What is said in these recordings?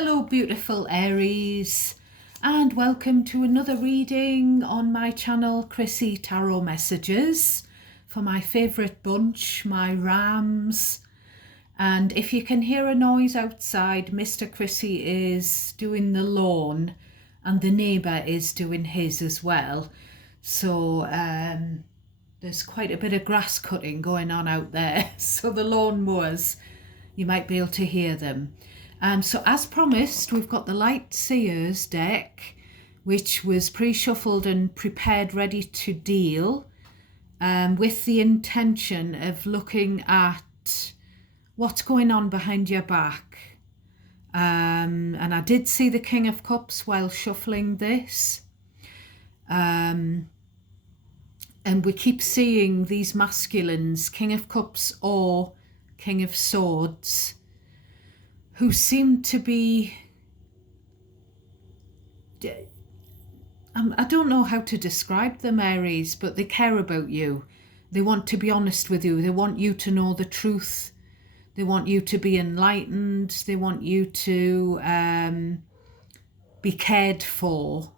Hello, beautiful Aries, and welcome to another reading on my channel, Chrissy Tarot Messages, for my favourite bunch, my Rams. And if you can hear a noise outside, Mr. Chrissy is doing the lawn and the neighbour is doing his as well. So there's quite a bit of grass cutting going on out there. So the lawn mowers, you might be able to hear them. So as promised, we've got the Light Seers deck, which was pre-shuffled and prepared ready to deal, with the intention of looking at what's going on behind your back. And I did see the King of Cups while shuffling this. And we keep seeing these masculines, King of Cups or King of Swords, who seem to be, I don't know how to describe them, Aries, but they care about you. They want to be honest with you. They want you to know the truth. They want you to be enlightened. They want you to be cared for.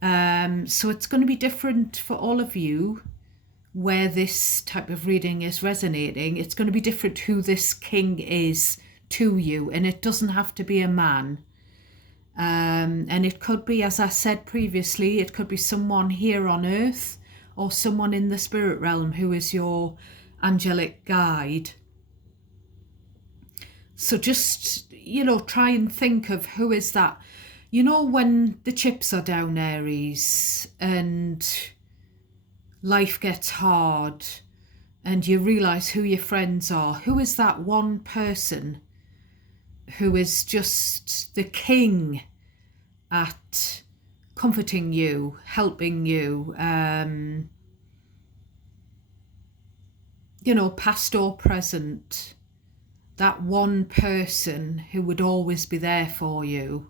So it's going to be different for all of you where this type of reading is resonating. It's going to be different who this king is to you, and it doesn't have to be a man. And it could be, as I said previously, it could be someone here on earth or someone in the spirit realm who is your angelic guide. So just, try and think of who is that. When the chips are down, Aries, and life gets hard and you realise who your friends are, who is that one person who is just the king at comforting you, helping you, past or present, that one person who would always be there for you.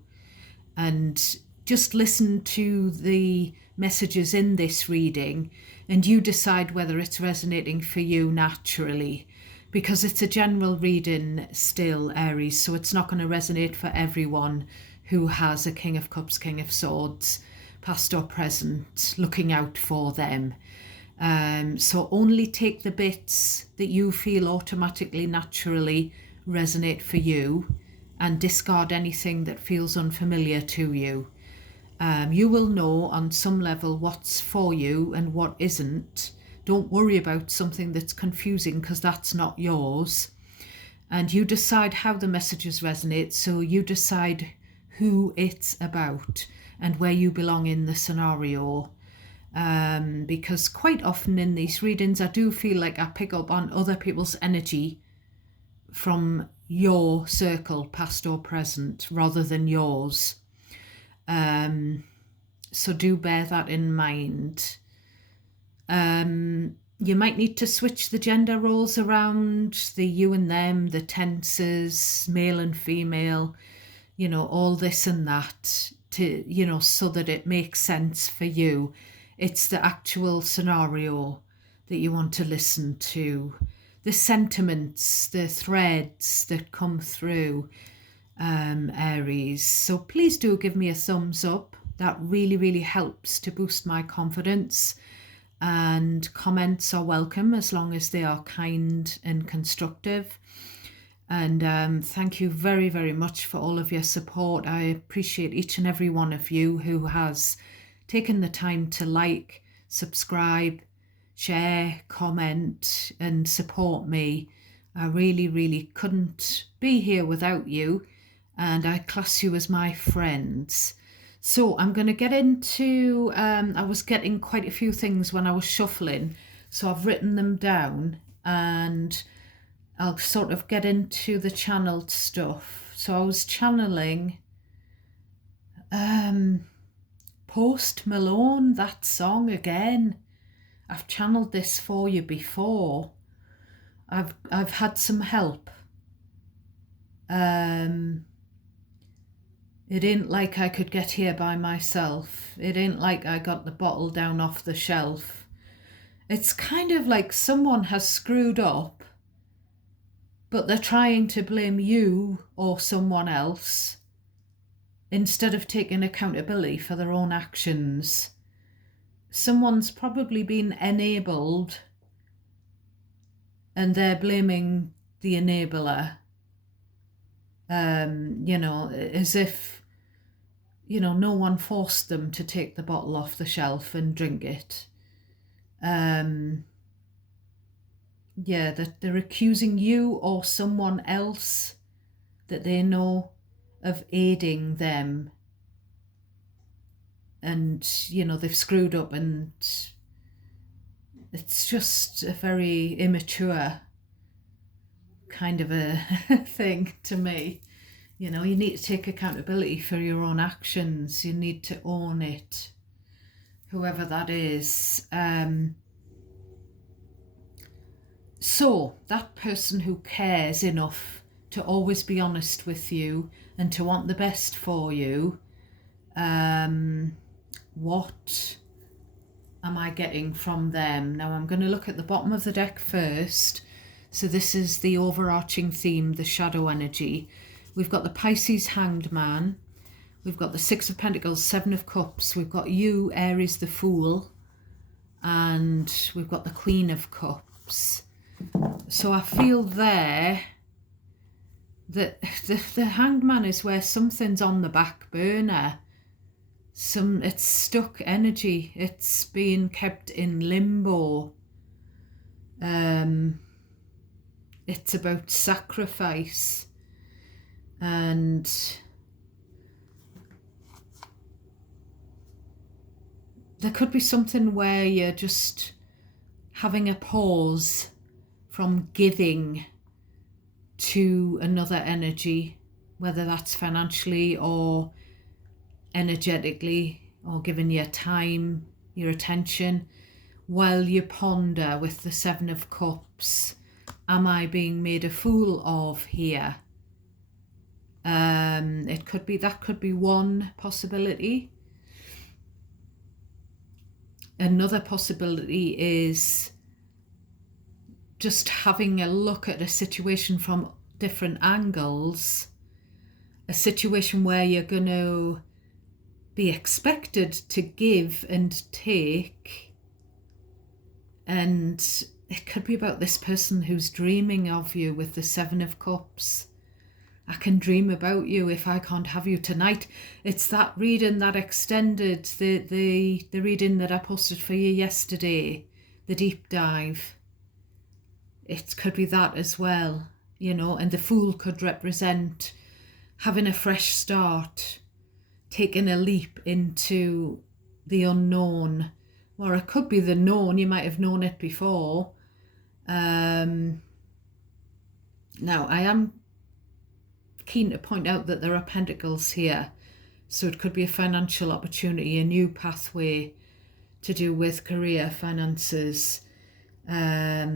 And just listen to the messages in this reading and you decide whether it's resonating for you naturally, because it's a general reading still, Aries, so it's not going to resonate for everyone who has a King of Cups, King of Swords, past or present, looking out for them. So only take the bits that you feel automatically, naturally resonate for you, and discard anything that feels unfamiliar to you. You will know on some level what's for you and what isn't. Don't worry about something that's confusing, because that's not yours. And you decide how the messages resonate, so you decide who it's about and where you belong in the scenario. Because quite often in these readings, I do feel like I pick up on other people's energy from your circle, past or present, rather than yours. So do bear that in mind. You might need to switch the gender roles around, the you and them, the tenses, male and female, all this and that, to, so that it makes sense for you. It's the actual scenario that you want to listen to, the sentiments, the threads that come through, Aries. So please do give me a thumbs up. That really, really helps to boost my confidence. And comments are welcome as long as they are kind and constructive. And thank you very, very much for all of your support. I appreciate each and every one of you who has taken the time to like, subscribe, share, comment, and support me. I really, really couldn't be here without you, and I class you as my friends. So I'm going to get into, I was getting quite a few things when I was shuffling, so I've written them down and I'll sort of get into the channeled stuff. So I was channeling Post Malone, that song again. I've channeled this for you before. I've had some help. It ain't like I could get here by myself. It ain't like I got the bottle down off the shelf. It's kind of like someone has screwed up, but they're trying to blame you or someone else. instead of taking accountability for their own actions. Someone's probably been enabled and they're blaming the enabler, as if, no one forced them to take the bottle off the shelf and drink it. That they're accusing you or someone else that they know of aiding them. And, they've screwed up, and it's just a very immature kind of a thing to me. You need to take accountability for your own actions. You need to own it, whoever that is. So that person who cares enough to always be honest with you and to want the best for you, what am I getting from them? Now I'm going to look at the bottom of the deck first. So this is the overarching theme, the shadow energy. We've got the Pisces Hanged Man. We've got the Six of Pentacles, Seven of Cups. We've got you, Aries the Fool. And we've got the Queen of Cups. So I feel there that the Hanged Man is where something's on the back burner. It's stuck energy. It's being kept in limbo. It's about sacrifice. And there could be something where you're just having a pause from giving to another energy, whether that's financially or energetically, or giving your time, your attention, while you ponder with the Seven of Cups. Am I being made a fool of here? That could be one possibility. Another possibility is just having a look at a situation from different angles. A situation where you're going to be expected to give and take. And it could be about this person who's dreaming of you with the Seven of Cups. I can dream about you if I can't have you tonight. It's that reading that extended, the reading that I posted for you yesterday, the deep dive. It could be that as well, and the Fool could represent having a fresh start, taking a leap into the unknown. Or it could be the known, you might have known it before. Now, I am keen to point out that there are pentacles here. So it could be a financial opportunity, a new pathway to do with career, finances. I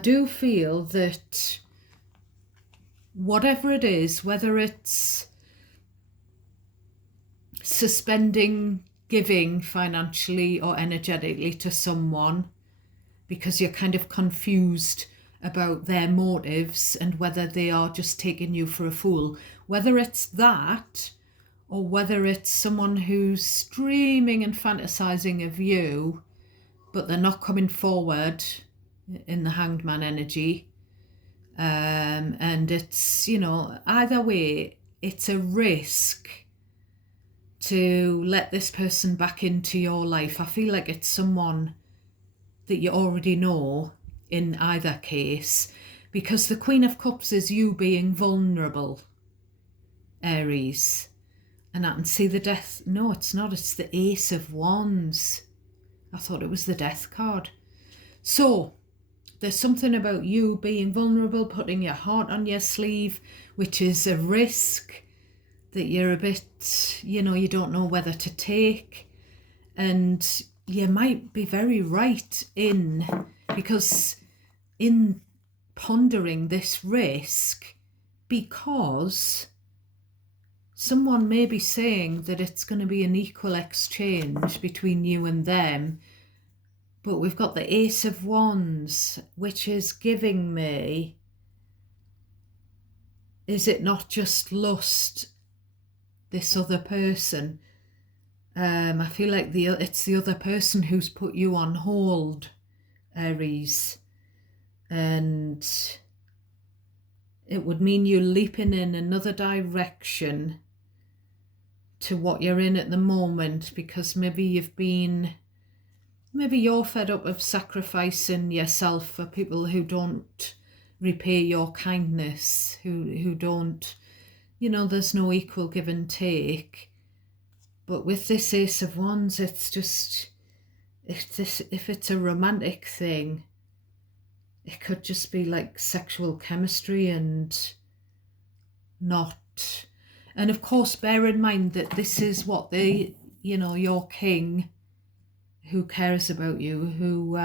do feel that whatever it is, whether it's suspending giving financially or energetically to someone because you're kind of confused about their motives and whether they are just taking you for a fool, whether it's that or whether it's someone who's dreaming and fantasizing of you but they're not coming forward in the Hanged Man energy, and it's, either way it's a risk to let this person back into your life. I feel like it's someone that you already know in either case, because the Queen of Cups is you being vulnerable, Aries. And I can see the Death. No, it's not. It's the Ace of Wands. I thought it was the Death card. So there's something about you being vulnerable, putting your heart on your sleeve, which is a risk that you're a bit, you don't know whether to take. And you might be very right because in pondering this risk, because someone may be saying that it's going to be an equal exchange between you and them, but we've got the Ace of Wands, which is giving me is it not just lust, this other person? I feel like it's the other person who's put you on hold, Aries. And it would mean you leaping in another direction to what you're in at the moment, because maybe you're fed up of sacrificing yourself for people who don't repay your kindness, who don't, there's no equal give and take. But with this Ace of Wands, it's just, if it's a romantic thing, it could just be like sexual chemistry and not. And of course, bear in mind that this is what your king, who cares about you, who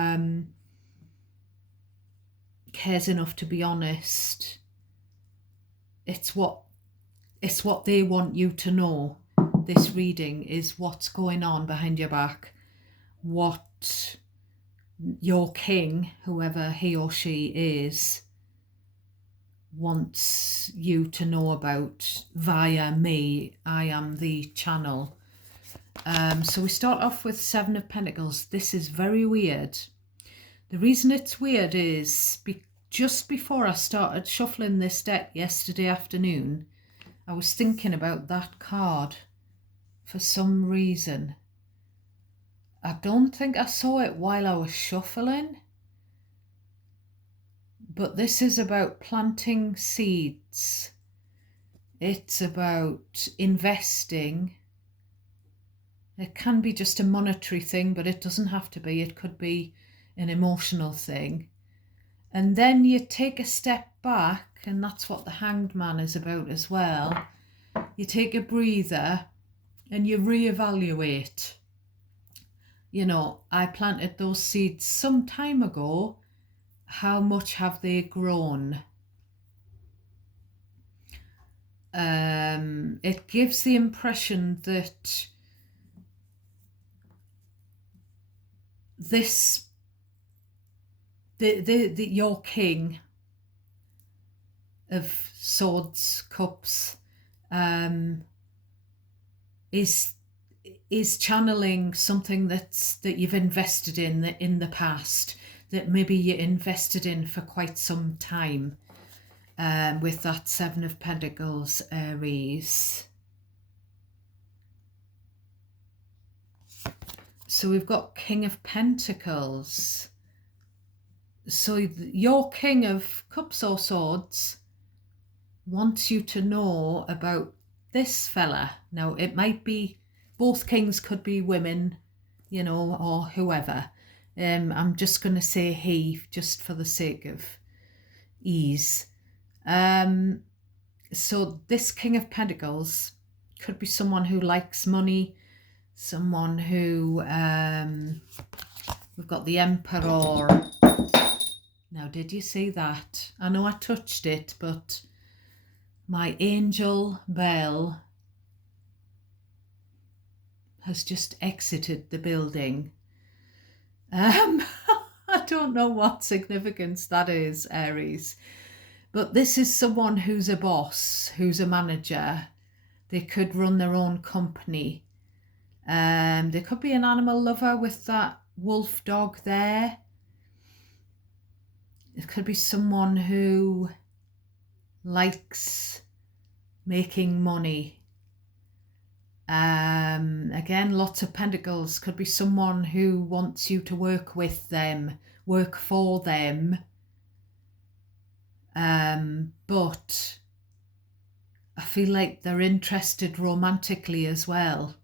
cares enough to be honest. It's what they want you to know. This reading is what's going on behind your back, what your king, whoever he or she is, wants you to know about via me. I am the channel. So we start off with Seven of Pentacles. This is very weird. The reason it's weird is just before I started shuffling this deck yesterday afternoon, I was thinking about that card for some reason. I don't think I saw it while I was shuffling, but this is about planting seeds. It's about investing. It can be just a monetary thing, but it doesn't have to be. It could be an emotional thing. And then you take a step back, and that's what the Hanged Man is about as well. You take a breather and you reevaluate. I planted those seeds some time ago. How much have they grown? It gives the impression that your king of swords, cups, is channeling something that you've invested in the past, that maybe you invested in for quite some time, with that Seven of Pentacles, Aries. So we've got King of Pentacles. So your King of Cups or Swords wants you to know about this fella. Now, it might be, both kings could be women, or whoever. I'm just going to say he, just for the sake of ease. So this King of Pentacles could be someone who likes money, someone who, we've got the Emperor. Now, did you see that? I know I touched it, but my angel bell has just exited the building. I don't know what significance that is, Aries. But this is someone who's a boss, who's a manager. They could run their own company. They could be an animal lover with that wolf dog there. It could be someone who likes making money. Again, lots of pentacles. Could be someone who wants you to work with them, work for them. But I feel like they're interested romantically as well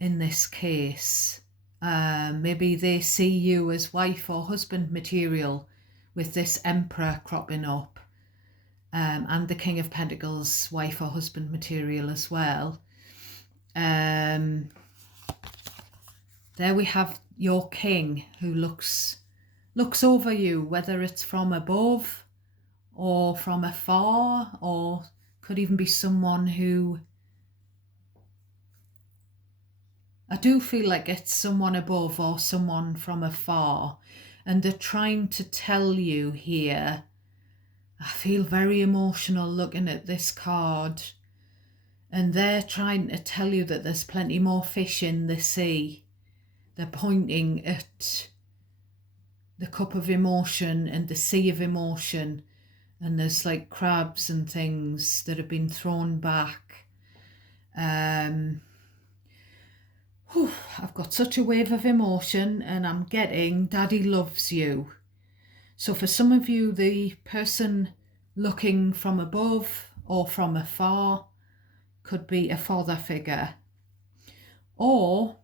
in this case. Maybe they see you as wife or husband material with this Emperor cropping up, and the King of Pentacles, wife or husband material as well. There we have your king who looks over you, whether it's from above or from afar, or could even be someone who, I do feel like it's someone above or someone from afar, and they're trying to tell you here I feel very emotional looking at this card, and they're trying to tell you that there's plenty more fish in the sea. They're pointing at the cup of emotion and the sea of emotion, and there's like crabs and things that have been thrown back. I've got such a wave of emotion, and I'm getting Daddy loves you. So for some of you, the person looking from above or from afar could be a father figure. Or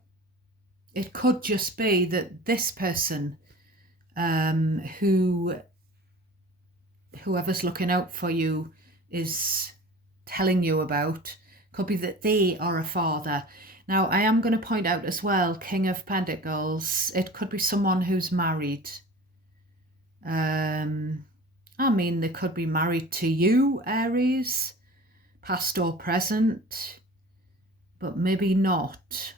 it could just be that this person, whoever's looking out for you is telling you about, could be that they are a father. Now, I am going to point out as well, King of Pentacles, it could be someone who's married. They could be married to you, Aries, past or present, but maybe not.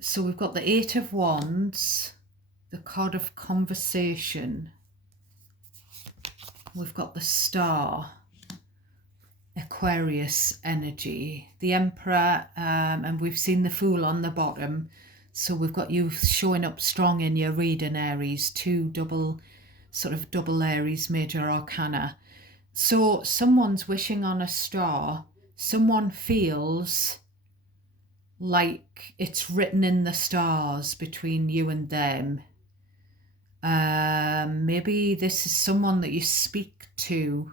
So we've got the Eight of Wands, the card of conversation. We've got the Star, Aquarius energy, the Emperor, and we've seen the Fool on the bottom. So we've got you showing up strong in your reading, Aries, double Aries major arcana. So someone's wishing on a star. Someone feels like it's written in the stars between you and them. Maybe this is someone that you speak to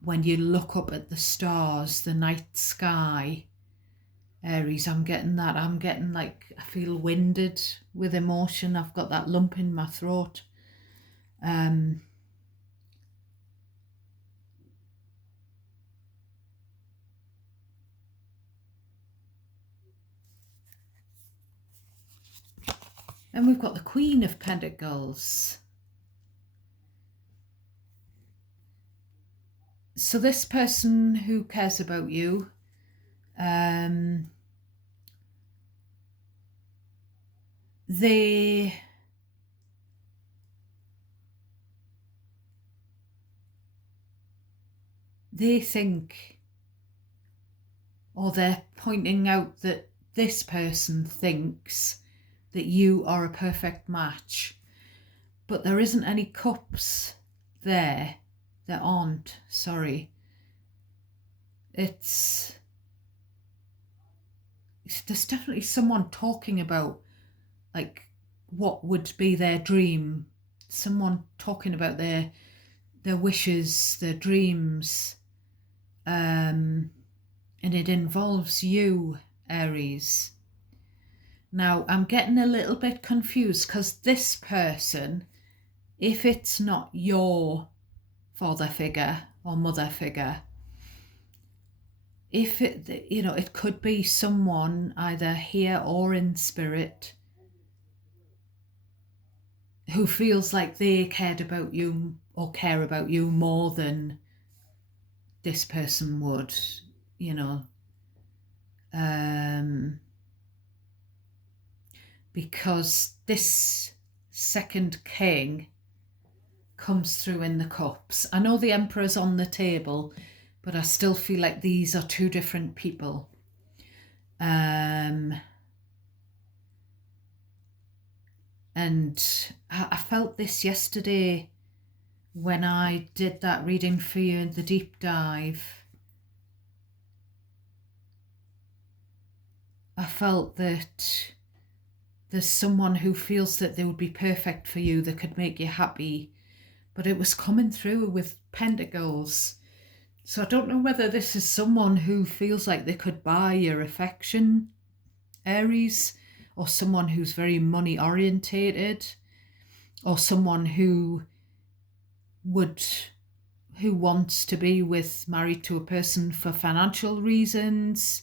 when you look up at the stars, the night sky. Aries, I'm getting that. I'm getting like, I feel winded with emotion. I've got that lump in my throat. And we've got the Queen of Pentacles. So this person who cares about you, they think, or they're pointing out that this person thinks that you are a perfect match, but there isn't any cups there. There aren't, sorry. There's definitely someone talking about like what would be their dream. Someone talking about their wishes, their dreams. And it involves you, Aries. Now, I'm getting a little bit confused because this person, if it's not your father figure or mother figure, if it could be someone either here or in spirit who feels like they cared about you or care about you more than this person would, because this second king comes through in the cups. I know the Emperor's on the table, but I still feel like these are two different people. And I felt this yesterday when I did that reading for you in the deep dive. I felt that there's someone who feels that they would be perfect for you, that could make you happy, but it was coming through with Pentacles. So I don't know whether this is someone who feels like they could buy your affection, Aries, or someone who's very money orientated, or someone who wants to be married to a person for financial reasons,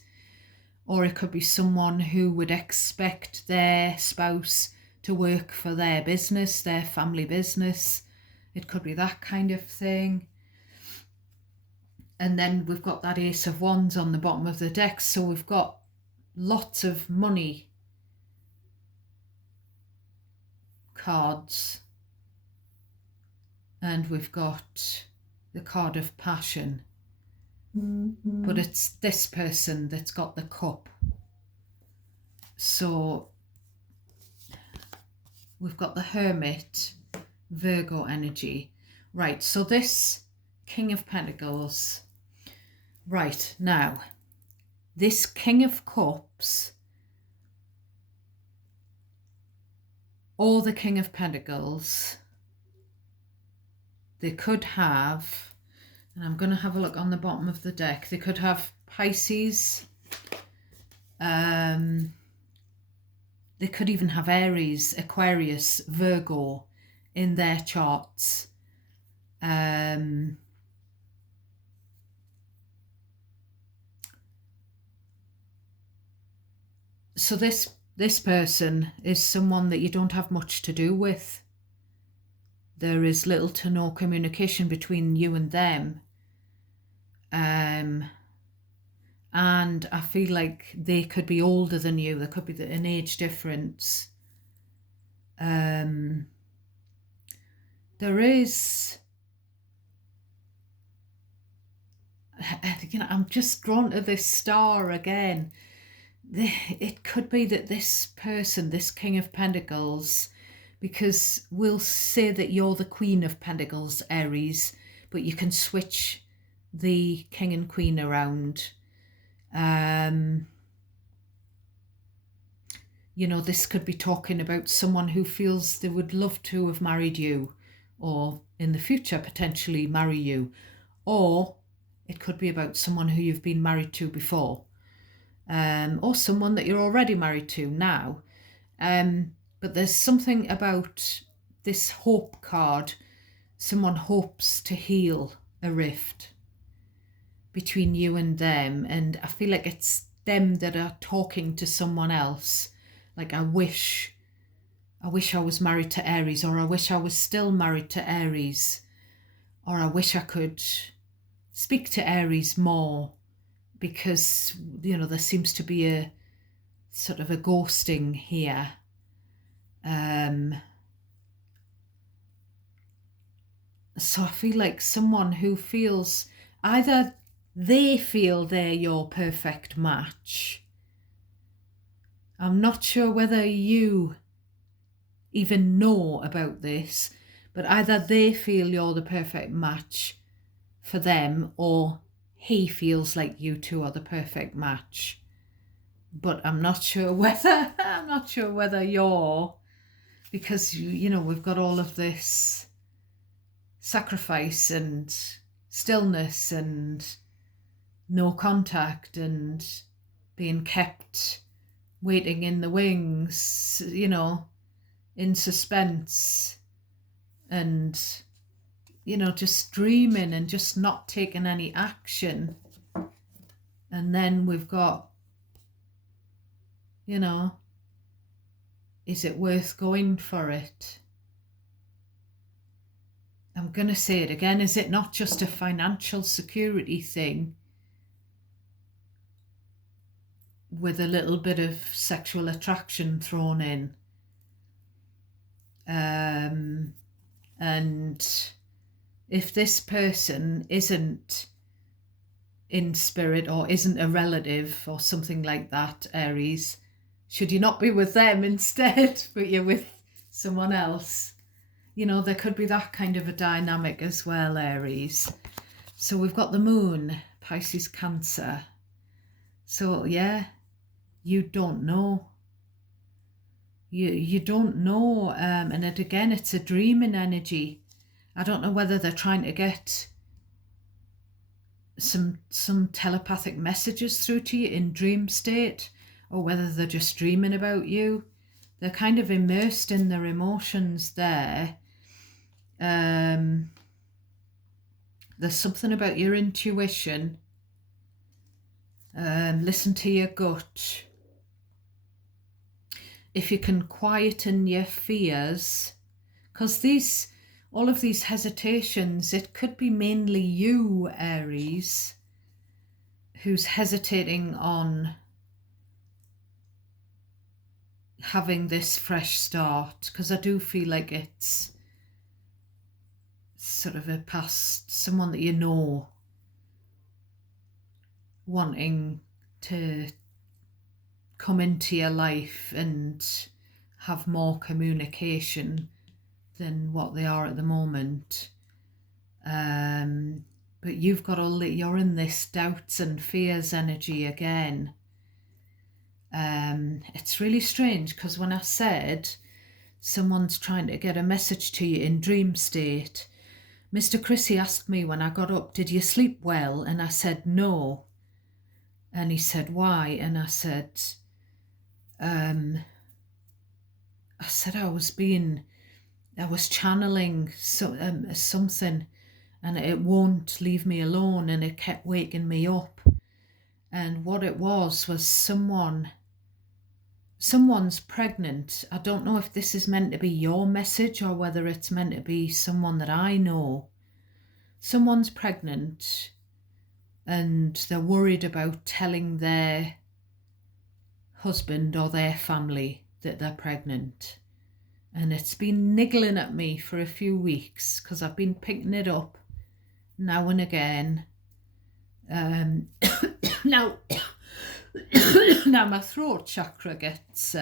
or it could be someone who would expect their spouse to work for their business, their family business. It could be that kind of thing. And then we've got that Ace of Wands on the bottom of the deck. So we've got lots of money cards, and we've got the card of passion. But it's this person that's got the cup. So we've got the Hermit, Virgo energy. Right, so this King of Pentacles. Right, now, this King of Cups or the King of Pentacles, they could have, and I'm going to have a look on the bottom of the deck, they could have Pisces, they could even have Aries, Aquarius, Virgo in their charts. So this person is someone that you don't have much to do with. There is little to no communication between you and them. And I feel like they could be older than you. There could be an age difference. There is, I'm just drawn to this star again. It could be that this person, this King of Pentacles, because we'll say that you're the Queen of Pentacles, Aries, but you can switch the King and Queen around. This could be talking about someone who feels they would love to have married you, or in the future potentially marry you, or it could be about someone who you've been married to before. Or someone that you're already married to now. But there's something about this hope card. Someone hopes to heal a rift between you and them. And I feel like it's them that are talking to someone else. Like, I wish I was married to Aries, or I wish I was still married to Aries, or I wish I could speak to Aries more. Because, there seems to be a sort of a ghosting here. So I feel like someone who feels, either they feel they're your perfect match. I'm not sure whether you even know about this, but either they feel you're the perfect match for them, or he feels like you two are the perfect match. But I'm not sure whether you're, because we've got all of this sacrifice and stillness and no contact and being kept waiting in the wings, in suspense, and just dreaming and just not taking any action. And then we've got, is it worth going for it? I'm going to say it again. Is it not just a financial security thing with a little bit of sexual attraction thrown in? And if this person isn't in spirit, or isn't a relative or something like that, Aries, should you not be with them instead, but you're with someone else? There could be that kind of a dynamic as well, Aries. So we've got the Moon, Pisces, Cancer. So yeah, you don't know. You don't know. And again, it's a dreaming energy. I don't know whether they're trying to get some telepathic messages through to you in dream state, or whether they're just dreaming about you. They're kind of immersed in their emotions there. There's something about your intuition. Listen to your gut. If you can quieten your fears, because all of these hesitations, it could be mainly you, Aries, who's hesitating on having this fresh start, because I do feel like it's sort of a past, someone that you know wanting to come into your life and have more communication than what they are at the moment. But you've got you're in this doubts and fears energy again. It's really strange, because when I said someone's trying to get a message to you in dream state, Mr. Chrissy asked me when I got up, did you sleep well? And I said no. And he said, why? And I said I was channeling something, and it won't leave me alone, and it kept waking me up. And what it was someone's pregnant. I don't know if this is meant to be your message or whether it's meant to be someone that I know. Someone's pregnant and they're worried about telling their husband or their family that they're pregnant. And it's been niggling at me for a few weeks, because I've been picking it up now and again. Now my throat chakra gets...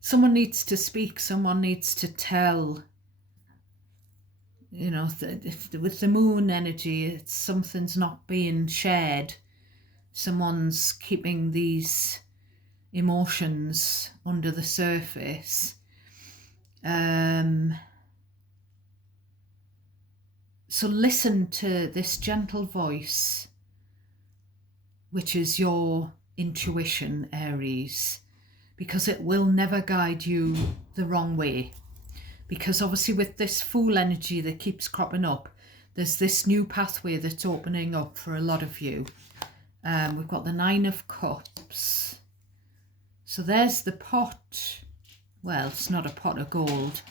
someone needs to speak, someone needs to tell. You know, with the moon energy, something's not being shared. Someone's keeping these emotions under the surface. So listen to this gentle voice, which is your intuition, Aries, because it will never guide you the wrong way. Because obviously with this Fool energy that keeps cropping up, there's this new pathway that's opening up for a lot of you. We've got the 9 of Cups. So there's the pot. Well, it's not a pot of gold.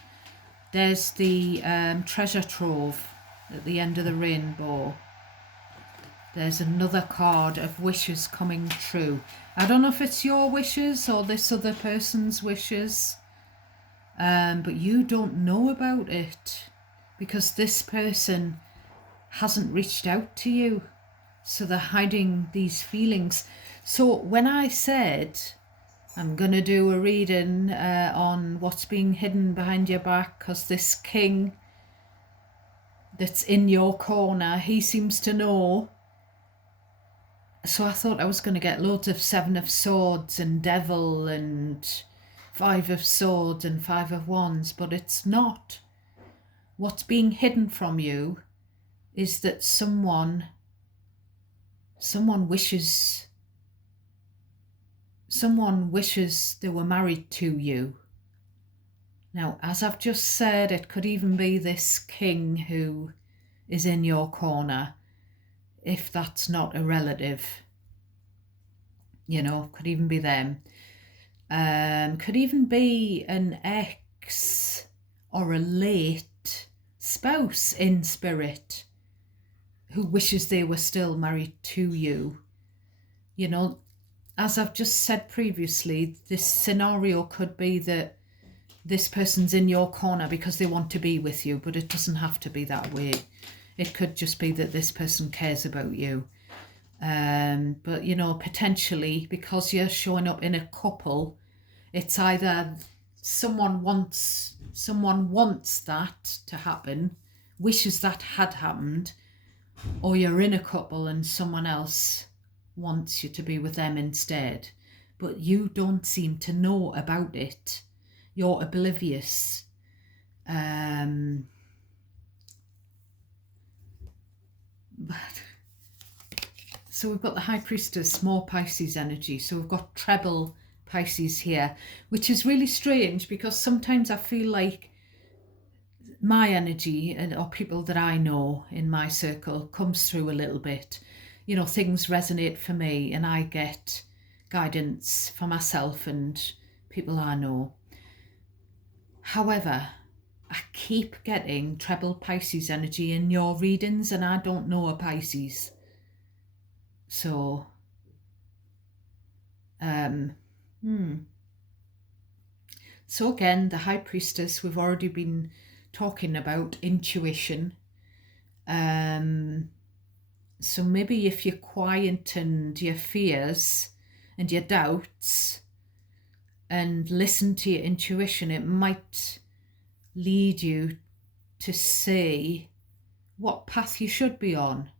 There's the treasure trove at the end of the rainbow. There's another card of wishes coming true. I don't know if it's your wishes or this other person's wishes. But you don't know about it, because this person hasn't reached out to you. So they're hiding these feelings. So when I said I'm going to do a reading on what's being hidden behind your back, because this king that's in your corner, he seems to know. So I thought I was going to get loads of 7 of Swords and Devil and 5 of Swords and 5 of Wands, but it's not. What's being hidden from you is that someone wishes they were married to you. Now, as I've just said, it could even be this king who is in your corner, if that's not a relative. You know, could even be them. Could even be an ex or a late spouse in spirit who wishes they were still married to you. You know, as I've just said previously, this scenario could be that this person's in your corner because they want to be with you, but it doesn't have to be that way. It could just be that this person cares about you. But, you know, potentially, because you're showing up in a couple, it's either someone wants that to happen, wishes that had happened, or you're in a couple and someone else wants you to be with them instead. But you don't seem to know about it. You're oblivious. So we've got the High Priestess, more Pisces energy. So we've got treble Pisces here, which is really strange, because sometimes I feel like my energy, or people that I know in my circle, comes through a little bit. You know, things resonate for me and I get guidance for myself and people I know. However, I keep getting treble Pisces energy in your readings, and I don't know a Pisces. So, Hmm. So again, the High Priestess, we've already been talking about intuition. Um, so maybe if you quietened your fears and your doubts and listen to your intuition, it might lead you to see what path you should be on.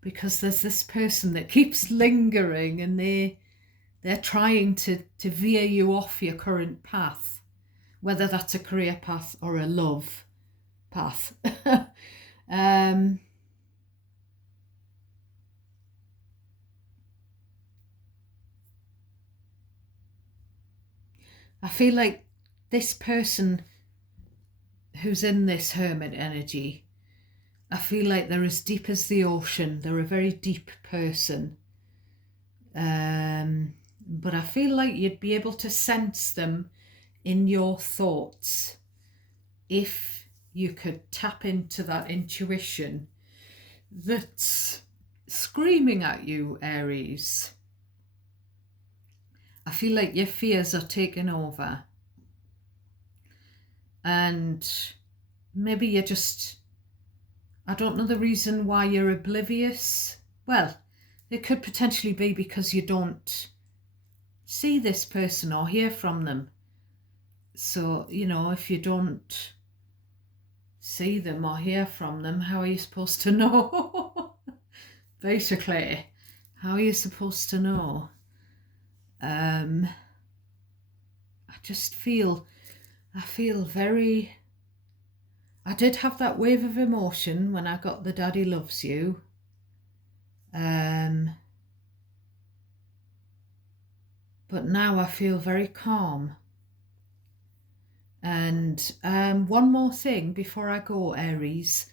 Because there's this person that keeps lingering, and they're trying to veer you off your current path, whether that's a career path or a love path. um, I feel like this person who's in this hermit energy, I feel like they're as deep as the ocean. They're a very deep person. But I feel like you'd be able to sense them in your thoughts if you could tap into that intuition that's screaming at you, Aries. I feel like your fears are taking over, and maybe you're just, I don't know the reason why you're oblivious. Well, it could potentially be because you don't see this person or hear from them. So, if you don't see them or hear from them, how are you supposed to know? Basically, how are you supposed to know? I just feel, I feel very, I did have that wave of emotion when I got the Daddy Loves You. But now I feel very calm. And one more thing before I go, Aries.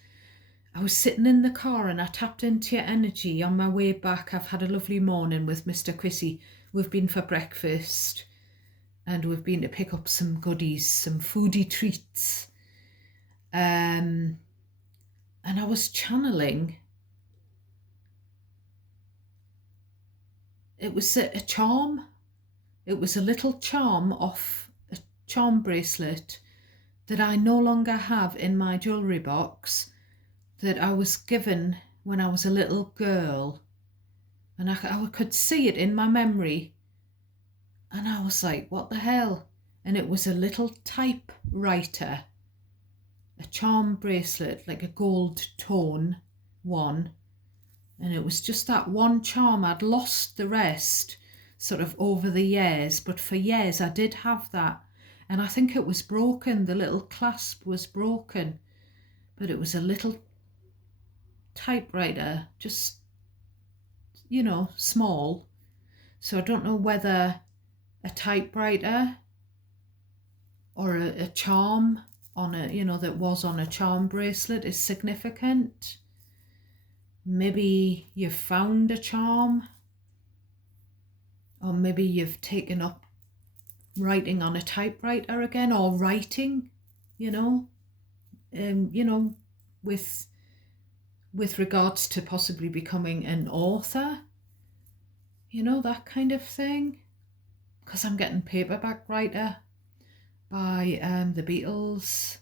I was sitting in the car and I tapped into your energy on my way back. I've had a lovely morning with Mr. Chrissy. We've been for breakfast and we've been to pick up some goodies, some foodie treats. And I was channeling. It was a charm. It was a little charm off a charm bracelet that I no longer have in my jewellery box, that I was given when I was a little girl. And I could see it in my memory. And I was like, what the hell? And it was a little typewriter, a charm bracelet, like a gold tone one. And it was just that one charm. I'd lost the rest sort of over the years, but for years I did have that. And I think it was broken. The little clasp was broken, but it was a little typewriter, just, small. So I don't know whether a typewriter or a charm on that was on a charm bracelet is significant. Maybe you've found a charm, or maybe you've taken up writing on a typewriter again, or writing, you know, with regards to possibly becoming an author, that kind of thing. Because I'm getting paperback writer by the Beatles.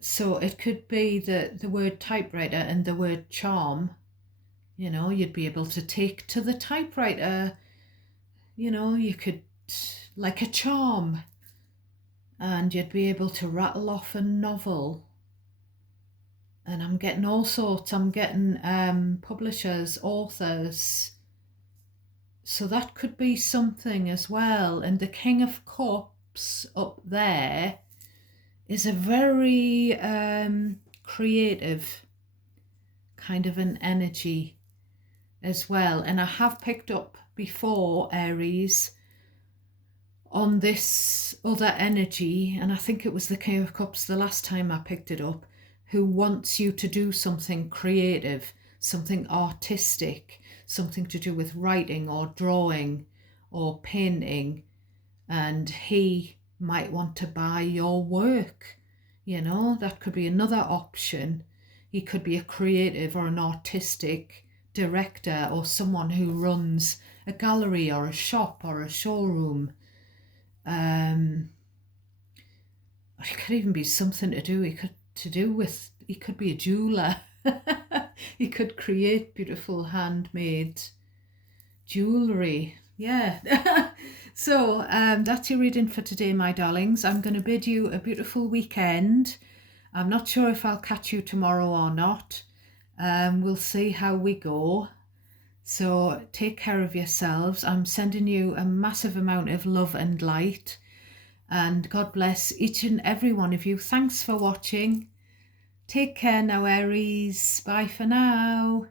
So it could be the word typewriter and the word charm. You'd be able to take to the typewriter, you could, like a charm, and you'd be able to rattle off a novel. And I'm getting all sorts. I'm getting publishers, authors. So that could be something as well. And the King of Cups up there is a very creative kind of an energy as well. And I have picked up before, Aries, on this other energy, and I think it was the King of Cups the last time I picked it up, who wants you to do something creative, something artistic, something to do with writing or drawing or painting, and he might want to buy your work. That could be another option. He could be a creative or an artistic director or someone who runs a gallery or a shop or a showroom. It could even be something to do. He could be a jeweler. He could create beautiful handmade jewelry. Yeah. So that's your reading for today, my darlings. I'm going to bid you a beautiful weekend. I'm not sure if I'll catch you tomorrow or not. We'll see how we go. So take care of yourselves. I'm sending you a massive amount of love and light. And God bless each and every one of you. Thanks for watching. Take care now, Aries. Bye for now.